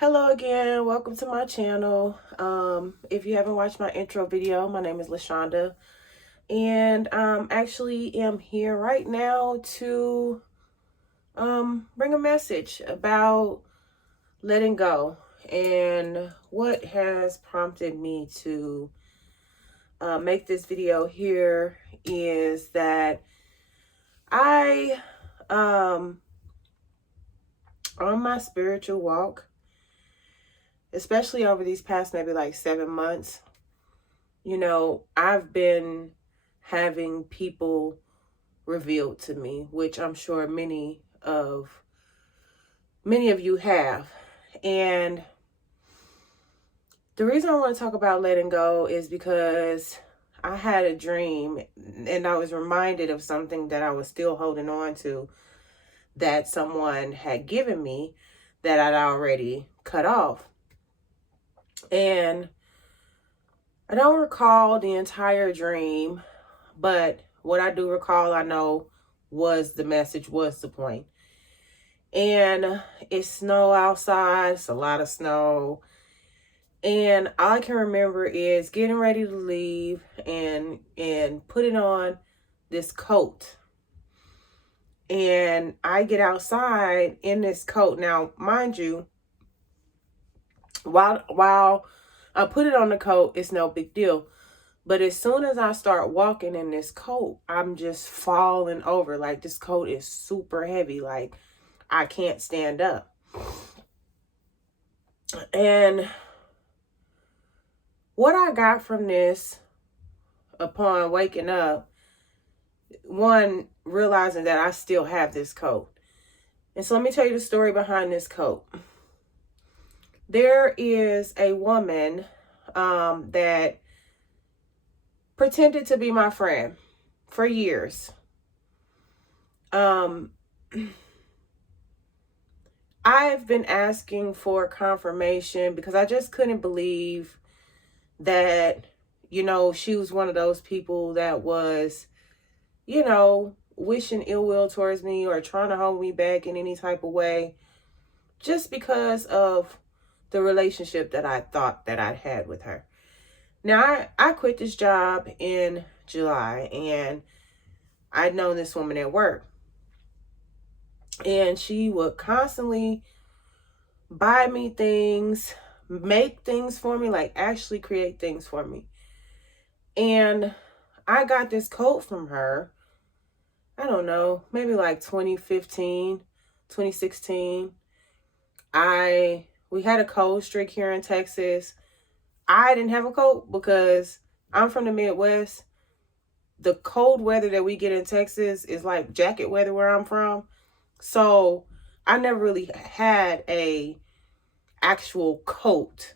Hello again, welcome to my channel. If you haven't watched my intro video, my name is LaShonda, and actually am here right now to bring a message about letting go. And what has prompted me to make this video here is that I on my spiritual walk, especially over these past maybe like 7 months, I've been having people revealed to me, which I'm sure many of you have. And the reason I want to talk about letting go is because I had a dream and I was reminded of something that I was still holding on to that someone had given me that I'd already cut off. And I don't recall the entire dream, but what I do recall, I know was the message, was the point. And it's snow outside, it's a lot of snow. And all I can remember is getting ready to leave and putting on this coat. And I get outside in this coat. Now, mind you, while I put it on the coat, it's no big deal. But as soon as I start walking in this coat, I'm just falling over. Like, this coat is super heavy. Like, I can't stand up. And what I got from this upon waking up, one, realizing that I still have this coat. And so let me tell you the story behind this coat. There is a woman that pretended to be my friend for years. I've been asking for confirmation because I just couldn't believe that, she was one of those people that was, wishing ill will towards me or trying to hold me back in any type of way just because of the relationship that I thought that I'd had with her. Now, I quit this job in July, and I'd known this woman at work. And she would constantly buy me things, make things for me, like actually create things for me. And I got this coat from her, I don't know, maybe like 2015, 2016. We had a cold streak here in Texas. I didn't have a coat because I'm from the Midwest. The cold weather that we get in Texas is like jacket weather where I'm from. So I never really had a actual coat.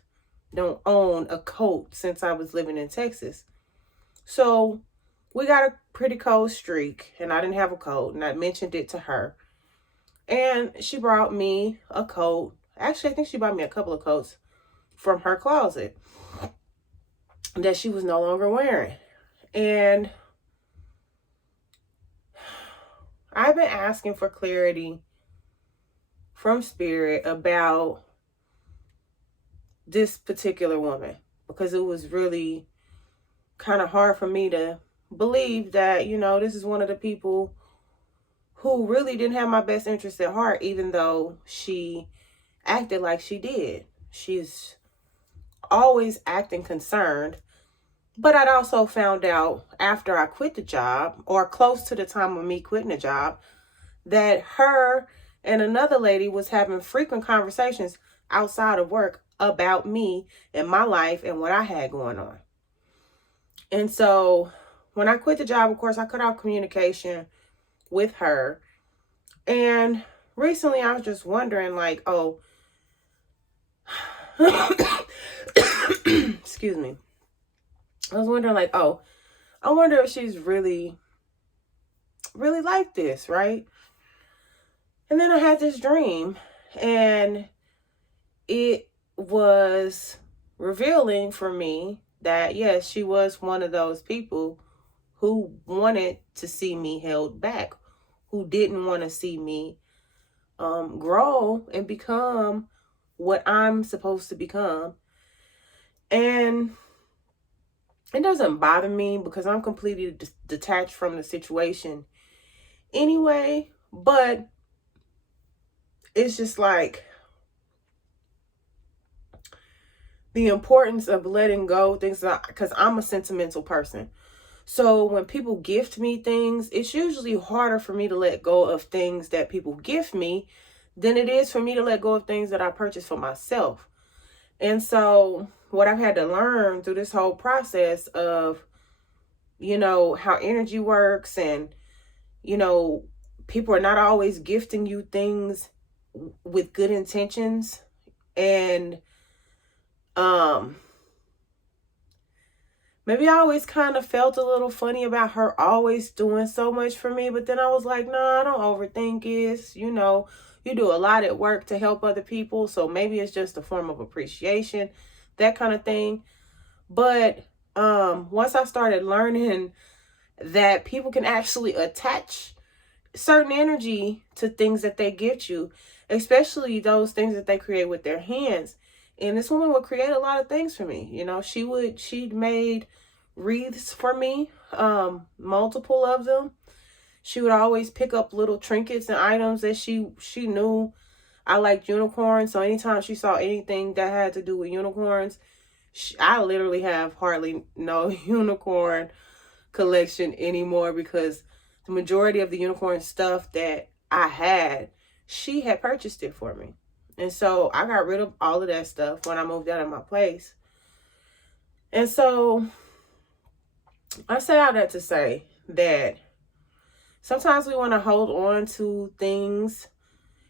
Don't own a coat since I was living in Texas. So we got a pretty cold streak and I didn't have a coat, and I mentioned it to her. And she brought me a coat. Actually, I think she bought me a couple of coats from her closet that she was no longer wearing. And I've been asking for clarity from Spirit about this particular woman because it was really kind of hard for me to believe that, this is one of the people who really didn't have my best interest at heart, even though she acted like she did. She's always acting concerned. But I'd also found out after I quit the job, or close to the time of me quitting the job, that her and another lady was having frequent conversations outside of work about me and my life and what I had going on. And so when I quit the job, of course, I cut off communication with her. And recently I was just wondering, like, excuse me. I was wondering, like, I wonder if she's really, really like this, right? And then I had this dream, and it was revealing for me that, yes, she was one of those people who wanted to see me held back, who didn't want to see me grow and become what I'm supposed to become. And it doesn't bother me because I'm completely detached from the situation anyway. But it's just like the importance of letting go things, because I'm a sentimental person. So when people gift me things, it's usually harder for me to let go of things that people gift me than it is for me to let go of things that I purchase for myself. And so what I've had to learn through this whole process of, how energy works, and, people are not always gifting you things with good intentions. And maybe I always kind of felt a little funny about her always doing so much for me. But then I was like, no, I don't overthink it. You do a lot at work to help other people. So maybe it's just a form of appreciation, that kind of thing. But once I started learning that people can actually attach certain energy to things that they gift you, especially those things that they create with their hands. And this woman would create a lot of things for me. She'd made wreaths for me, multiple of them. She would always pick up little trinkets and items that she knew I liked unicorns. So anytime she saw anything that had to do with unicorns, I literally have hardly no unicorn collection anymore, because the majority of the unicorn stuff that I had, she had purchased it for me. And so I got rid of all of that stuff when I moved out of my place. And so I say all that to say that sometimes we want to hold on to things.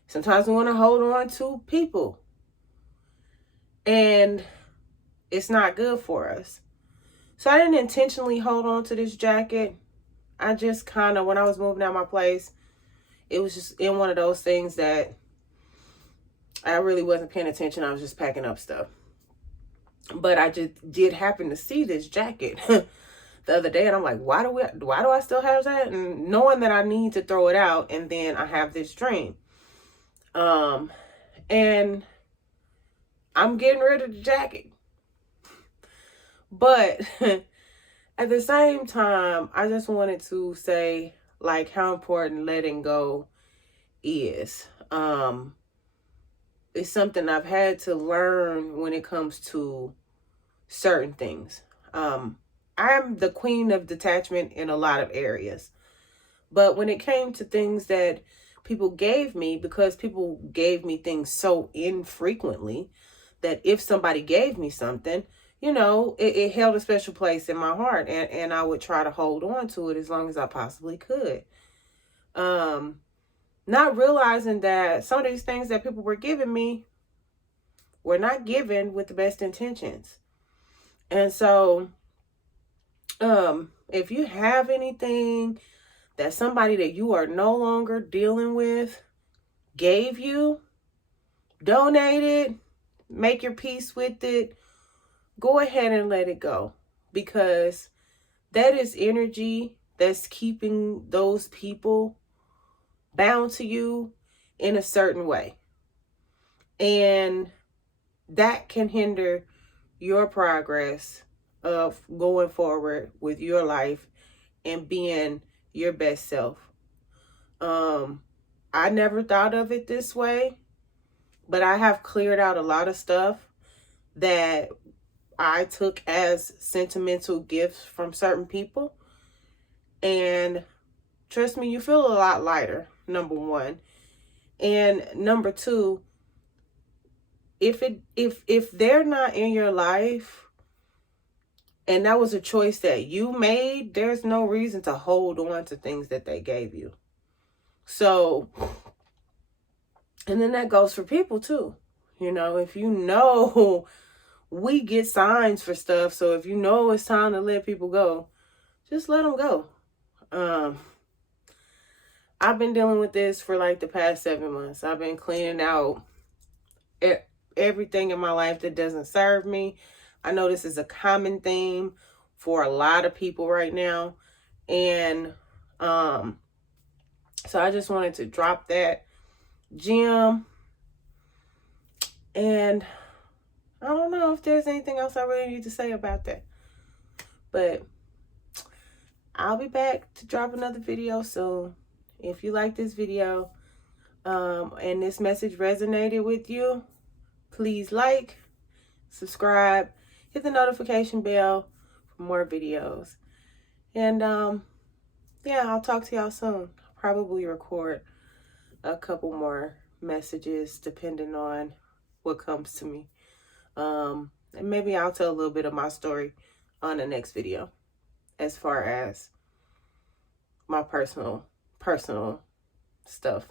Sometimes we want to hold on to people. And it's not good for us. So I didn't intentionally hold on to this jacket. I just kind of, when I was moving out my place, it was just in one of those things that I really wasn't paying attention. I was just packing up stuff. But I just did happen to see this jacket the other day, and I'm like, why do I still have that? And knowing that I need to throw it out, and then I have this dream. And I'm getting rid of the jacket. But at the same time, I just wanted to say, like, how important letting go is. It's something I've had to learn when it comes to certain things. I'm the queen of detachment in a lot of areas. But when it came to things that people gave me, because people gave me things so infrequently, that if somebody gave me something, it held a special place in my heart, and I would try to hold on to it as long as I possibly could. Not realizing that some of these things that people were giving me were not given with the best intentions. And so, if you have anything that somebody that you are no longer dealing with gave you, donate it, make your peace with it, go ahead and let it go, because that is energy that's keeping those people bound to you in a certain way. And that can hinder your progress of going forward with your life and being your best self. I never thought of it this way, but I have cleared out a lot of stuff that I took as sentimental gifts from certain people. And trust me, you feel a lot lighter, number one. And number two, if they're not in your life and that was a choice that you made, there's no reason to hold on to things that they gave you. So, and then that goes for people too. If we get signs for stuff. So if it's time to let people go, just let them go. I've been dealing with this for like the past 7 months. I've been cleaning out everything in my life that doesn't serve me. I know this is a common theme for a lot of people right now. And so I just wanted to drop that gem And I don't know if there's anything else I really need to say about that. But I'll be back to drop another video soon. If you like this video and this message resonated with you, please like, subscribe, hit the notification bell for more videos. And yeah, I'll talk to y'all soon. I'll probably record a couple more messages depending on what comes to me. And maybe I'll tell a little bit of my story on the next video as far as my personal stuff.